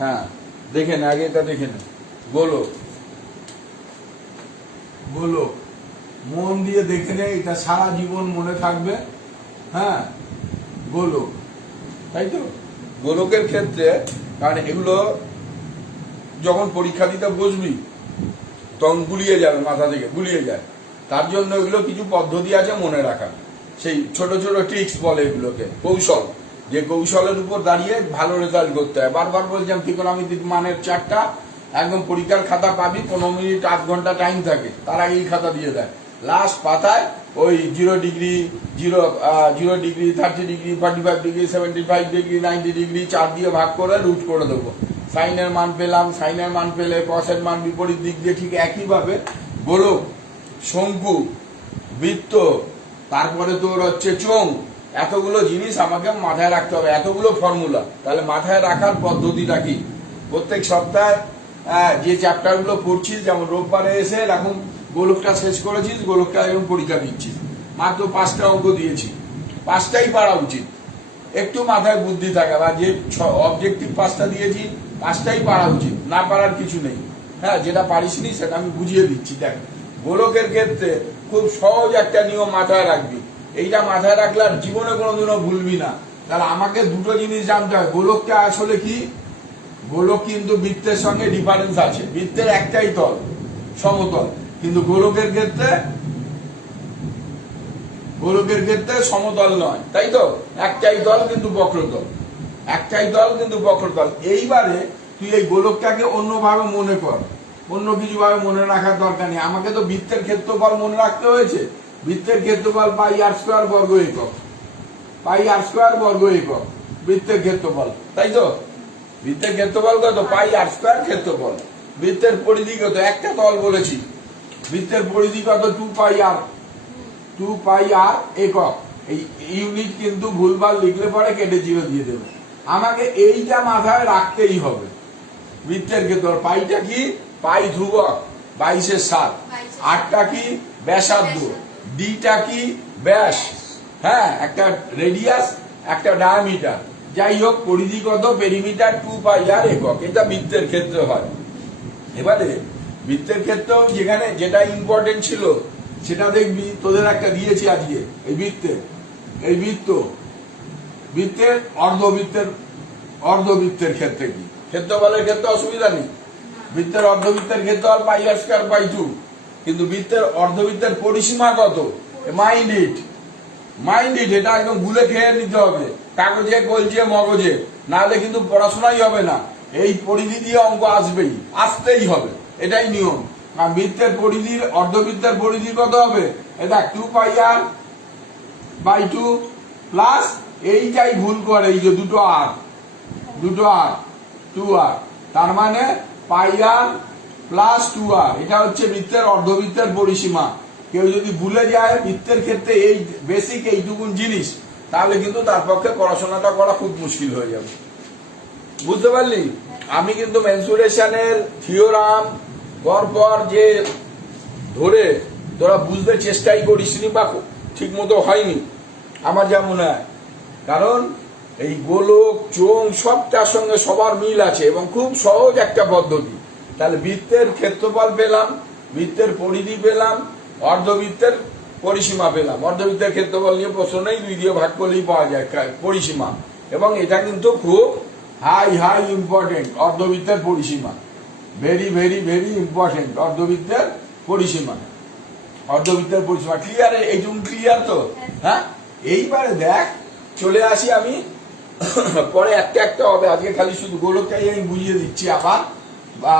হ্যাঁ দেখেন আগে এটা দেখে নেন গোলক গোলক মন দিয়ে দেখে নে, এটা সারা জীবন মনে থাকবে। হ্যাঁ গোলক তাই তো? গোলকের ক্ষেত্রে, কারণ এগুলো যখন পরীক্ষা দিতে বসবি, তখন গুলিয়ে যাবে, মাথা থেকে গুলিয়ে যায়। তার জন্য এগুলো কিছু পদ্ধতি আছে মনে রাখার। সেই ছোট ছোট ট্রিক্স বলে এগুলোকে, কৌশল। যে কৌশলের উপর দাঁড়িয়ে ভালো রেজাল্ট করতে হয়। বারবার বলছিলাম ত্রিকোণমিতিক মানের চারটা একদম পরীক্ষার খাতা পাবি, পনেরো মিনিট, আধ ঘণ্টা টাইম থাকে, তার আগেই খাতা দিয়ে দেয়। লাস্ট পাতায় ওই zero degree zero zero degree thirty degree forty five degree seventy five degree ninety degree চার দিয়ে ভাগ করে রুট করে দেবো। সাইনের মান পেলাম সাইনের মান পেলে কসের মান বিপরীত দিক দিয়ে ঠিক একইভাবে গোলক, শঙ্কু, বৃত্ত, তারপরে তোর হচ্ছে চোং এতগুলো জিনিস আমাকে মাথায় রাখতে হবে, এতগুলো ফর্মুলা তাহলে মাথায় রাখার পদ্ধতিটা কি? প্রত্যেক সপ্তাহে যে চ্যাপ্টারগুলো পড়ছিস, যেমন রোববারে এসে এখন গোলকটা শেষ করেছিস, গোলকটা এখন পরীক্ষা দিচ্ছিস। মাত্র পাঁচটা অঙ্ক দিয়েছি। পাঁচটাই পারা উচিত। একটু মাথায় বুদ্ধি থাকা, বা যে অবজেক্টিভ পাঁচটা দিয়েছি, পাঁচটাই পারা উচিত। না পারার কিছু নেই। হ্যাঁ যেটা পারিসনি সেটা আমি বুঝিয়ে দিচ্ছি। দেখ, গোলকের ক্ষেত্রে খুব সহজ একটা নিয়ম মাথায় রাখবি। এইটা মাথায় রাখলে আর জীবনে কোনোদিনও ভুলবি না। তাহলে আমাকে দুটো জিনিস জানতে হয়। গোলকটা আসলে কি? গোলক কিন্তু বৃত্তের সঙ্গে ডিফারেন্স আছে। বৃত্তের একটাই তল, সমতল। কিন্তু গোলকের ক্ষেত্রে গোলকের ক্ষেত্রে সমতল নয়। তাই তো? একটাই দল কিন্তু বক্রতল। একটাই দল কিন্তু বক্রতল। এইবারে তুই এই গোলকটাকে অন্যভাবে মনে কর। অন্য কিছু ভাবে মনে রাখার দরকার নেই। আমাকে তো বৃত্তের ক্ষেত্রফল মনে রাখতে হয়েছে। বৃত্তের ক্ষেত্রফল পাই আর স্কোয়ার বর্গ একক। পাই আর স্কোয়ার বর্গ একক বৃত্তের ক্ষেত্রফল। তাই তো? বৃত্তের ক্ষেত্রফল কত? পাই আর স্কোয়ার ক্ষেত্রফল। বৃত্তের পরিধি কত? একটা তল বলেছি। বৃত্তের পরিধি কত? টু পাই আর টু পাই আর একক। এই ইউনিট কিন্তু ভুলভাল লিখলে পরে কেটে জিরো দিয়ে দেবে। আমাকে এইটা মাথায় রাখতেই হবে। বৃত্তের ক্ষেত্র পাইটা কি? পাই ধ্রুবক বাইশের সাত। আটটা কি? ব্যাসার্ধ। ডিটা কি? ব্যাস। হ্যাঁ একটা রেডিয়াস একটা ডায়ামিটার যাই হোক পরিধি কত পেরিমিটার টু পাই আর একক। এটা বৃত্তের ক্ষেত্রে হয়। এবারে, বৃত্তের ক্ষেত্রেও যেখানে যেটা ইম্পর্টেন্ট ছিল, সেটা দেখবি, তোদের একটা দিয়েছি আজকে, এই বৃত্তে। এই বৃত্ত। বৃত্তের অর্ধবৃত্তের অর্ধবৃত্তের ক্ষেত্রে কি? ক্ষেত্রফলের ক্ষেত্রে অসুবিধা নেই। বৃত্তের অর্ধবৃত্তের ক্ষেত্রফল পাই আর স্কয়ার পাই টু কিন্তু বৃত্তের, অর্ধবৃত্তের পরিসীমা কত? মাইন্ড ইট মাইন্ড ইট এটা একদম গুলে খেয়ে নিতে হবে। কাগজে কলজে মগজে, নাহলে কিন্তু পড়াশোনাই হবে না। এই পরিধি দিয়ে অঙ্ক আসবেই, আসতেই হবে, এটাই নিয়ম। আর বৃত্তের পরিধির, অর্ধবৃত্তের পরিধি কত হবে? এটা two pi R by two plus এইটাই ভুল করে, এই যে দুটো আর দুটো আর টু আর তার মানে পাই আর প্লাস টু আর এটা হচ্ছে বৃত্তের অর্ধবৃত্তের পরিসীমা। কেউ যদি ভুলে যায় বৃত্তের ক্ষেত্রে এই বেসিক এইটুকুন জিনিস, তাহলে কিন্তু তার পক্ষে পড়াশোনাটা করা খুব মুশকিল হয়ে যাবে। বুঝতে পারলি? আমি কিন্তু মেনসুরেশনের থিওরাম, পরপর যে ধরে তোরা বুঝতে চেষ্টাই করিসনি বা ঠিক মতো হয়নি, আমার যা মনে হয়। কারণ এই গোলক চোং সবটার সঙ্গে সবার মিল আছে এবং খুব সহজ একটা পদ্ধতি। তাহলে বৃত্তের ক্ষেত্রফল পেলাম, বৃত্তের পরিধি পেলাম, অর্ধবৃত্তের পরিসীমা পেলাম। অর্ধবৃত্তের ক্ষেত্রফল নিয়ে প্রশ্ন নেই, দুই দিয়ে ভাগ করলেই পাওয়া যায় পরিসীমা। এবং এটা কিন্তু খুব হাই হাই ইম্পর্টেন্ট অর্ধবৃত্তের পরিসীমা। ভেরি ভেরি ভেরি ইম্পর্টেন্ট অর্ধবৃত্তের পরিসীমা। অর্ধবৃত্তের পরিসীমা ক্লিয়ার এইটুকু ক্লিয়ার তো? হ্যাঁ? এইবারে দেখ, চলে আসি আমি। পরে একটা একটা হবে, আজকে খালি শুধু গোলকটাই আমি বুঝিয়ে দিচ্ছি আবার। বা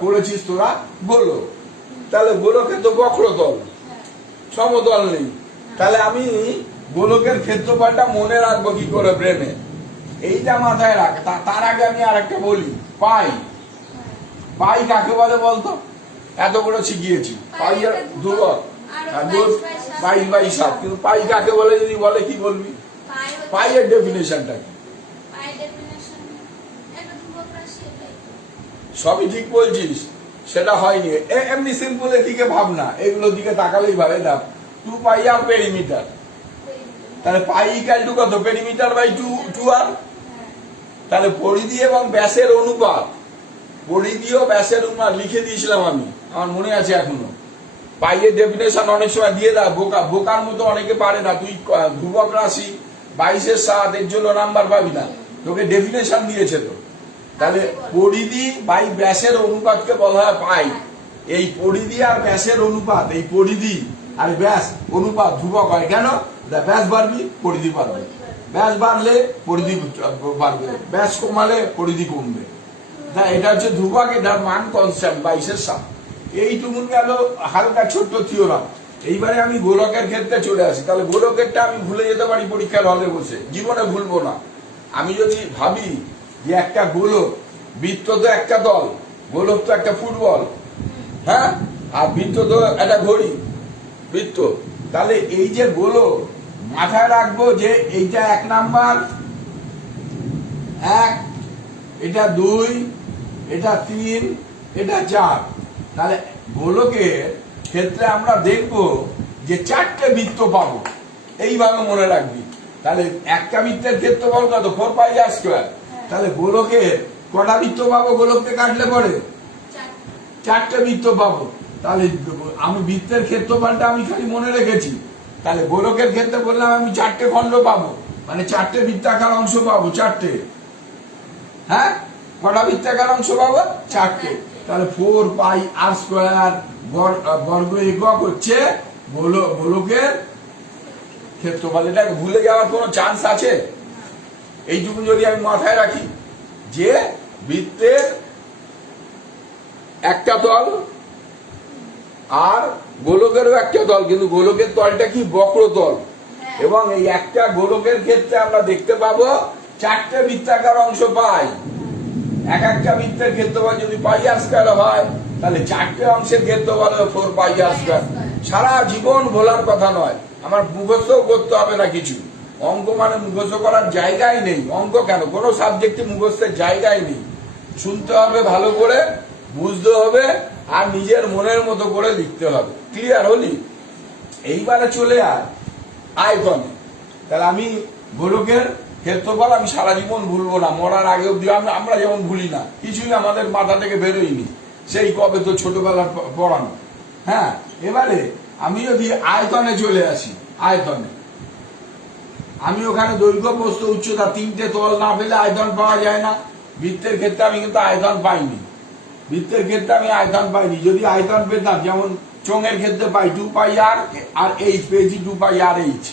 করেছিস তোরা? গোলক তাহলে গোলকের তো বক্রতল। সমতল নেই। তাহলে আমি গোলকের ক্ষেত্রফলটা মনে রাখব কি করে ব্রেনে এইটা মাথায় রাখ। তার আগে আমি আর একটা বলি। পাই। পাই কাকে বলে বলতো? এত করে শিখিয়েছি। পাই আর ধ্রুবক বাইশ বাইশ সাত। কিন্তু পাই কাকে বলে যদি বলে কি বলবি? পাইয়ের ডেফিনেশনটা কি? সবই ঠিক বলছিস, সেটা হয়নি। এমনি সিম্পল এদিকে ভাবনা এগুলোর দিকে তাকালেই ভাবে দেখ। টু পাই আর পেরিমিটার তাহলে পাই ইকাল টু কত? পেরিমিটার বাই টু টু আর তাহলে পরিধি এবং ব্যাসের অনুপাত। পরিধি ও ব্যাসের অনুপাত লিখে দিয়েছিলাম আমি, আমার মনে আছে এখনও। পাইয়ের ডেফিনেশন অনেক সময় দিয়ে দেয়, বোকা, বোকার মতো অনেকে পারে না। তুই ধ্রুবক রাশি, বাইশের সাত, এর জন্য নাম্বার পাবি না। তোকে ডেফিনেশন দিয়েছে তো। তাহলে পরিধি বাই ব্যাসের অনুপাতকে বলা হয় পাই। এই পরিধি আর ব্যাসের অনুপাত, এই পরিধি আর ব্যাস অনুপাত ধ্রুবক হয় কেন? ব্যাস বাড়বি, পরিধি বাড়বে। ব্যাস বাড়লে পরিধি বাড়বে। ব্যাস কমালে পরিধি কমবে। তা এটা হচ্ছে ধ্রুবক এটার মান কনস্ট্যান্ট বাইশের সাত এইটুকুন গেল হালকা ছোট্ট থিওরাম এইবারে আমি গোলকের ক্ষেত্রে চলে আসি। তাহলে গোলকেরটা আমি ভুলে যেতে পারি পরীক্ষার হলে বসে। জীবনে ভুলবো না। আমি যদি ভাবি যে একটা গোলক, বৃত্ত তো একটা দল, গোলক তো একটা ফুটবল। হ্যাঁ? আর বৃত্ত তো একটা ঘড়ি, বৃত্ত। তাহলে এই যে গোলক, মাথায় রাখব যে এইটা এক নাম্বার, এক, এটা দুই, এটা তিন, এটা চার। তাহলে গোলকের ক্ষেত্রে আমরা দেখব যে চারটে বৃত্ত পাবো। এইভাবে মনে রাখবি। তাহলে একটা বৃত্তের ক্ষেত্রফল কত ফোর পাই আর স্কোয়ার তাহলে গোলকের কটা বৃত্ত পাবো গোলককে কাটলে পরে? চারটে বৃত্ত পাবো। তাহলে আমি বৃত্তের ক্ষেত্রফলটা আমি খালি মনে রেখেছি। তাহলে গোলকের ক্ষেত্রে বললাম আমি চারটে খণ্ড পাবো। মানে চারটে বৃত্তাকার অংশ পাবো, চারটে। হ্যাঁ? কটা বৃত্তাকার অংশ পাবো? চারটে। তাহলে ফোর পাই আর স্কোয়ার বর্গ একক হচ্ছে গোল- গোলকের ক্ষেত্রফল। এটাকে ভুলে যাওয়ার কোনো চান্স আছে? এইটুকু যদি আমি মাথায় রাখি যে বৃত্তের একটা দল আর গোলকেরও একটা দল কিন্তু গোলকের তলটা কি বক্রতল এবং এই একটা গোলকের ক্ষেত্রে আমরা দেখতে পাবো চারটে বৃত্তাকার অংশ পাই। এক একটা বৃত্তের ক্ষেত্রফল যদি পাই আর স্কোয়ার হয় তাহলে চারটে অংশের ক্ষেত্রফল হবে ফোর পাই আর সারা জীবন ভোলার কথা নয়। আমার মুখস্থ করতে হবে না কিছু। অঙ্ক মানে মুখস্থ করার জায়গাই নেই। অঙ্ক কেন? কোনো সাবজেক্টে মুখস্থের জায়গাই নেই। শুনতে হবে ভালো করে, বুঝতে হবে, আর নিজের মনের মতো করে লিখতে হবে। ক্লিয়ার হলি? এইবারে চলে আয়। আয়তনে তাহলে আমি গোলকের ক্ষেত্রফল আমি সারা জীবন ভুলবো না, মরার আগে অব্দি। আমরা যেমন ভুলি না, কিছুই আমাদের মাথা থেকে বেরোয়নি। সেই কবে তো ছোটবেলার পড়ানো। হ্যাঁ এবারে আমি যদি আয়তনে চলে আসি, আয়তনে। আমি ওখানে দৈর্ঘ্য, প্রস্থ, উচ্চতা তিনটে তল না পেলে আয়তন পাওয়া যায় না। বৃত্তের ক্ষেত্রে আমি কিন্তু আয়তন পাইনি। বৃত্তের ক্ষেত্রে আমি আয়তন পাইনি। যদি আয়তন পেতাম, যেমন চোঙের ক্ষেত্রে pi two pi r r h পেয়েছি টু পাই আর এইচ।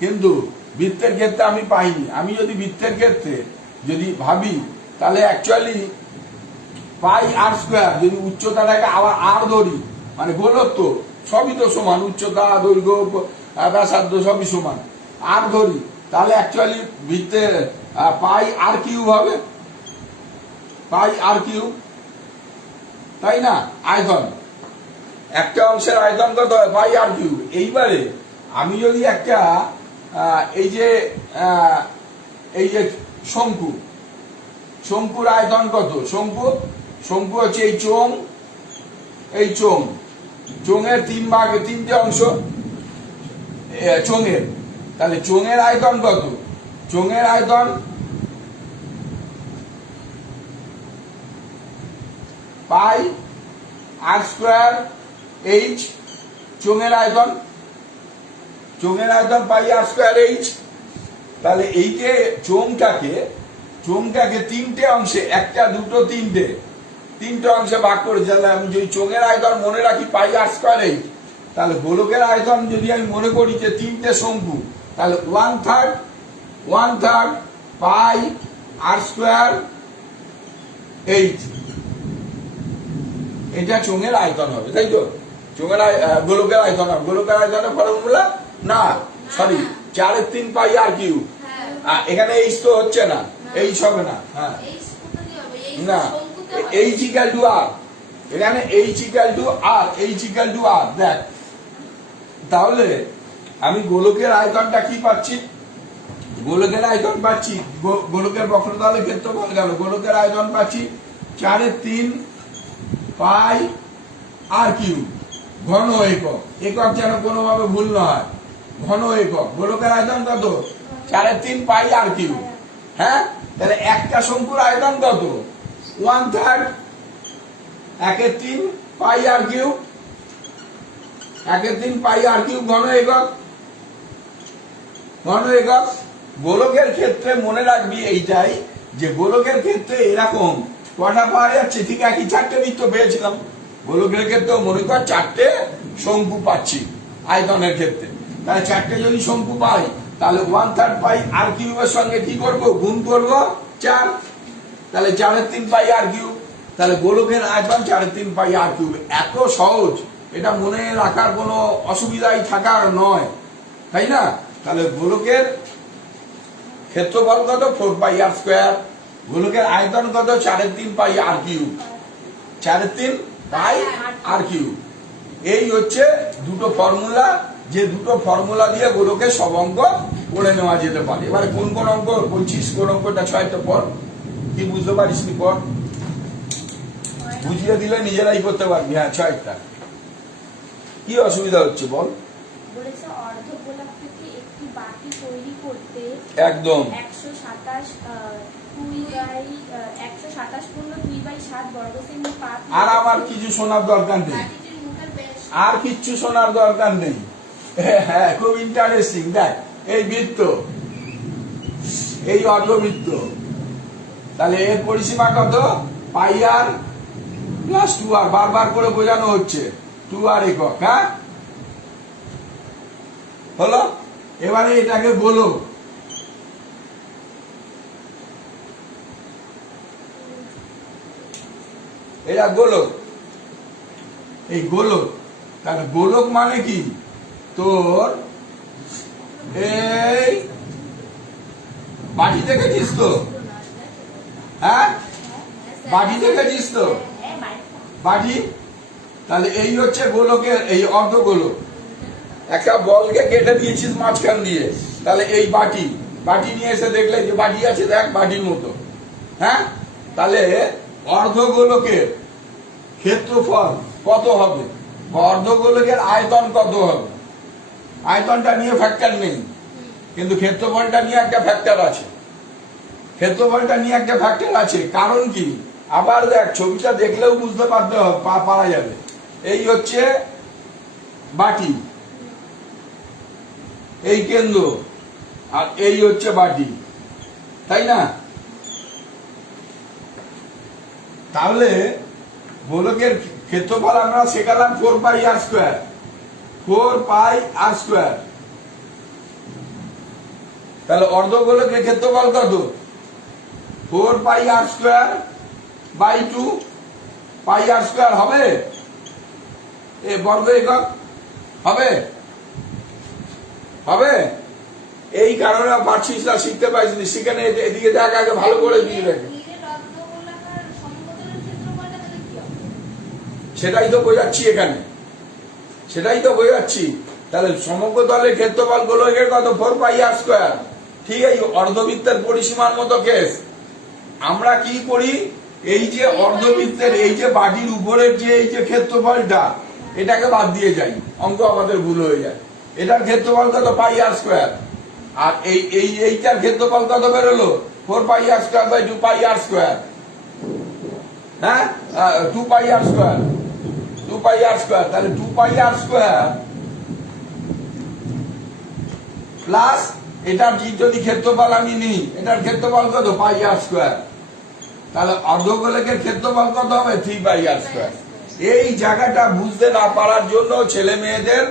কিন্তু বৃত্তের ক্ষেত্রে আমি পাইনি। আমি যদি বৃত্তের ক্ষেত্রে যদি ভাবি, তাহলে অ্যাকচুয়ালি পাই আর স্কোয়ার, যদি উচ্চতাটাকে আবার আর ধরি মানে গোলত্ব, সবই তো সমান। উচ্চতা, দৈর্ঘ্য, ব্যাসার্ধ সবই সমান। আর ধরি তাহলে অ্যাকচুয়ালি আহ, পাই আর কিউব হবে। Pi r cube. তাই না? আয়তন। একটা অংশের আয়তন কত হয়? Pi r cube. এইবারে আমি যদি একটা এই যে এই যে শঙ্কু শঙ্কুর আয়তন কত? শঙ্কু শঙ্কু হচ্ছে এই চোং এই চোং চোঙের তিন ভাগ তিনটে অংশ চোঙের। তাহলে চোঙের আয়তন কত? চোঙের আয়তন পাই আর স্কোয়ার এইচ, চোঙের আয়তন। চোঙের আয়তন পাই আর স্কোয়ার এইচ। তাহলে এই যে চোঙটাকে চোঙটাকে তিনটে অংশে, একটা, দুটো, তিনটে তিনটে অংশে ভাগ করে তাহলে আমি যদি চোঙের আয়তন মনে রাখি পাই আর স্কোয়ার এইচ, তাহলে গোলকের আয়তন যদি আমি মনে করি যে তিনটে শঙ্কু তাহলে one third one third pi r square h এটা চোঙের আয়তন হবে তাই তো? চোঙের গোলকের আয়তন হবে। গোলকের আয়তনের ফর্মুলা না সরি চারের তিন পাই আর কিউ এখানে এইচ তো হচ্ছে না এইচ হবে না হ্যাঁ। না এইচ ইকাল টু আর এখানে h equal to r h equal to r দেখ। তাহলে আমি গোলকের আয়তনটা কি পাচ্ছি? গোলকের আয়তন পাচ্ছি গোলকের বক্রতলের ক্ষেত্রফল গেল। গোলকের আয়তন পাচ্ছি চারের তিন পাই আর কিউ ঘন একক। একক যেন কোনোভাবে ভুল না হয়, ঘন একক। গোলকের আয়তন কত? চারের তিন পাই আর কিউ হ্যাঁ? তাহলে একটা শঙ্কুর আয়তন কত? ওয়ান থার্ড একের তিন পাই আর কিউ একের তিন পাই আর কিউ ঘন একক। গোলকের ক্ষেত্রে মনে রাখবি এইটাই যে গোলকের ক্ষেত্রে এরকম কটা পাওয়া যাচ্ছে ঠিক একই চারটে বৃত্ত পেয়েছিলাম। গোলকের ক্ষেত্রে মনে কর চারটে শঙ্কু পাচ্ছি আয়তনের ক্ষেত্রে। তাহলে চারটে যদি শঙ্কু পাই, তাহলে ওয়ান থার্ড পাই আর কিউবের সঙ্গে কি করব? গুণ করব চার। তাহলে চারের তিন পাই আর কিউব তাহলে গোলকের আয়তন চারের তিন পাই আর কিউব এত সহজ। এটা মনে রাখার কোনো অসুবিধাই থাকার নয়। তাই না? তাহলে গোলকের ক্ষেত্রফল কত? ফোর পাই আর স্কোয়ার গোলকের আয়তন কত? চারের তিন পাই আর কিউব চারের তিন পাই আর কিউব এই হচ্ছে দুটো ফর্মুলা যে দুটো ফর্মুলা দিয়ে গোলকের সব অঙ্ক করে নেওয়া যেতে পারে। এবারে কোন কোন অঙ্ক? বলছিস কোন অঙ্কটা ছয়টা পর। কি বুঝতে পারিস নি পর? বুঝিয়ে দিলে নিজেরাই করতে পারবি। হ্যাঁ ছয়টা। কি অসুবিধা হচ্ছে বল বলেছে অর্ধ গোলাপ থেকে একটি বাটি তৈরি করতে একদম। একশো সাতাশ দুই বাই একশো সাতাশ পূর্ণ দুই বাই সাত বর্গ সেমি পাত আর আমার কিছু শোনার দরকার নেই। আর কিচ্ছু শোনার দরকার নেই। হ্যাঁ খুব ইন্টারেস্টিং দেখ এই বৃত্ত এই অর্ধবৃত্ত তাহলে এর পরিসীমা কত? পাই আর প্লাস টু আর বারবার করে বোঝানো হচ্ছে। টু আর একক হ্যাঁ? হলো? এবারে এটাকে বলো। এটা গোলক। এই গোলক, তাহলে গোলক মানে কি? তোর এই বাটি দেখেছিস তো? হ্যাঁ? বাটি দেখেছিস তো? বাটি? তাহলে এই হচ্ছে গোলকের, এই অর্ধ গোলক একটা বলকে কেটে দিয়েছিস মাঝখান দিয়ে। তাহলে এই বাটি বাটি নিয়ে এসে দেখলে যে বাটি আছে, দেখ বাটির মতো। হ্যাঁ? তাহলে অর্ধ গোলকের ক্ষেত্রফল কত হবে? বা অর্ধ গোলকের আয়তন কত হবে? আয়তনটা নিয়ে ফ্যাক্টর নেই। কিন্তু ক্ষেত্রফলটা নিয়ে একটা ফ্যাক্টর আছে। ক্ষেত্রফলটা নিয়ে একটা ফ্যাক্টর আছে। কারণ কি? আবার দেখ, ছবিটা দেখলেও বুঝতে পারতে পারা যাবে। এই হচ্ছে বাটি। এই কেন্দ্র আর এই হচ্ছে বাটি। তাই না? তাহলে গোলকের ক্ষেত্রফল আমরা শেখালাম four pi r square four pi r square তাহলে অর্ধগোলকের ক্ষেত্রফল কত? Four pi r square by two pi r square হবে? এ বর্গ একক হবে? হবে? এই কারণে পারছিস না শিখতে পারছিস সেখানে এদিকে দেখ, আগে ভালো করে দিয়ে দেখে। সেটাই তো বোঝাচ্ছি এখানে। সেটাই তো বোঝাচ্ছি। তাহলে সমগ্র দলের ক্ষেত্রফল গোলকের কত? ফোর পাই আর স্কোয়ার ঠিক এই অর্ধবৃত্তের পরিসীমার মতো কেস আমরা কি করি? এই যে অর্ধবৃত্তের, এই যে বাটির উপরের যে এই যে ক্ষেত্রফলটা, এটাকে বাদ দিয়ে যাই। অঙ্ক আমাদের ভুল হয়ে যায়। এটার ক্ষেত্রফল কত? পাই আর স্কোয়ার আর এই এই, এইটার ক্ষেত্রফল কত বেরোলো? Four pi r square by two pi r square হ্যাঁ? Two pi r square two pi r square তাহলে two pi r square plus এটার যদি ক্ষেত্রফল আমি নিই, এটার ক্ষেত্রফল কত? পাই আর স্কোয়ার তাহলে অর্ধগোলকের ক্ষেত্রফল কত হবে? থ্রি পাই আর স্কোয়ার এই জায়গাটা বুঝতে না পারার জন্য ছেলে মেয়েদের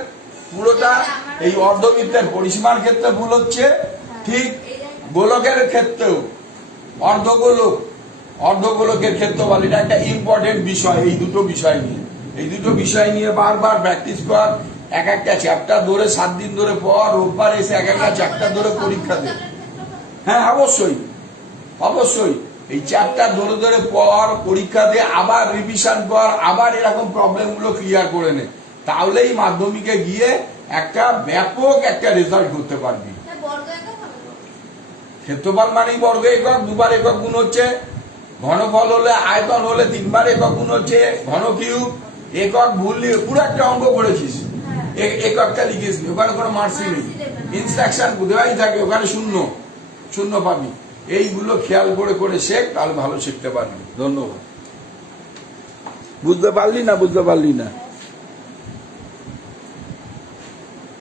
পুরোটা এই অর্ধবৃত্তের পরিসীমার ক্ষেত্রে ভুল হচ্ছে। ঠিক গোলকের ক্ষেত্রেও অর্ধগোলক, অর্ধগোলকের ক্ষেত্রফল, এটা একটা ইম্পর্টেন্ট বিষয়, এই দুটো বিষয় নিয়ে। এই দুটো বিষয় নিয়ে বারবার প্র্যাকটিস কর। এক একটা চ্যাপ্টার ধরে সাত দিন ধরে পর রোববার এসে এক একটা চ্যাপ্টার ধরে পরীক্ষা দে। হ্যাঁ অবশ্যই অবশ্যই। এই চ্যাপ্টার ধরে ধরে পর পরীক্ষা দিয়ে আবার রিভিশন কর আবার এরকম প্রবলেমগুলো ক্লিয়ার করে নে। তাহলেই মাধ্যমিকে গিয়ে একটা ব্যাপক একটা রেজাল্ট করতে পারবি। ক্ষেত্রফল মানেই বর্গ একক দুবার একক গুণ হচ্ছে। ঘনফল হলে আয়তন হলে তিনবার একক গুণ হচ্ছে ঘন কিউব একক ভুল নিয়ে পুরো একটা অঙ্ক করেছিস। এককটা লিখিস ওখানে কোনো মার্কসই নেই। ইনস্ট্রাকশন দেওয়াই থাকে ওখানে শূন্য। শূন্য পাবি। এইগুলো খেয়াল করে করে শেখ তাহলে ভালো শিখতে পারবি। ধন্যবাদ। বুঝতে পারলি না বুঝতে পারলি না?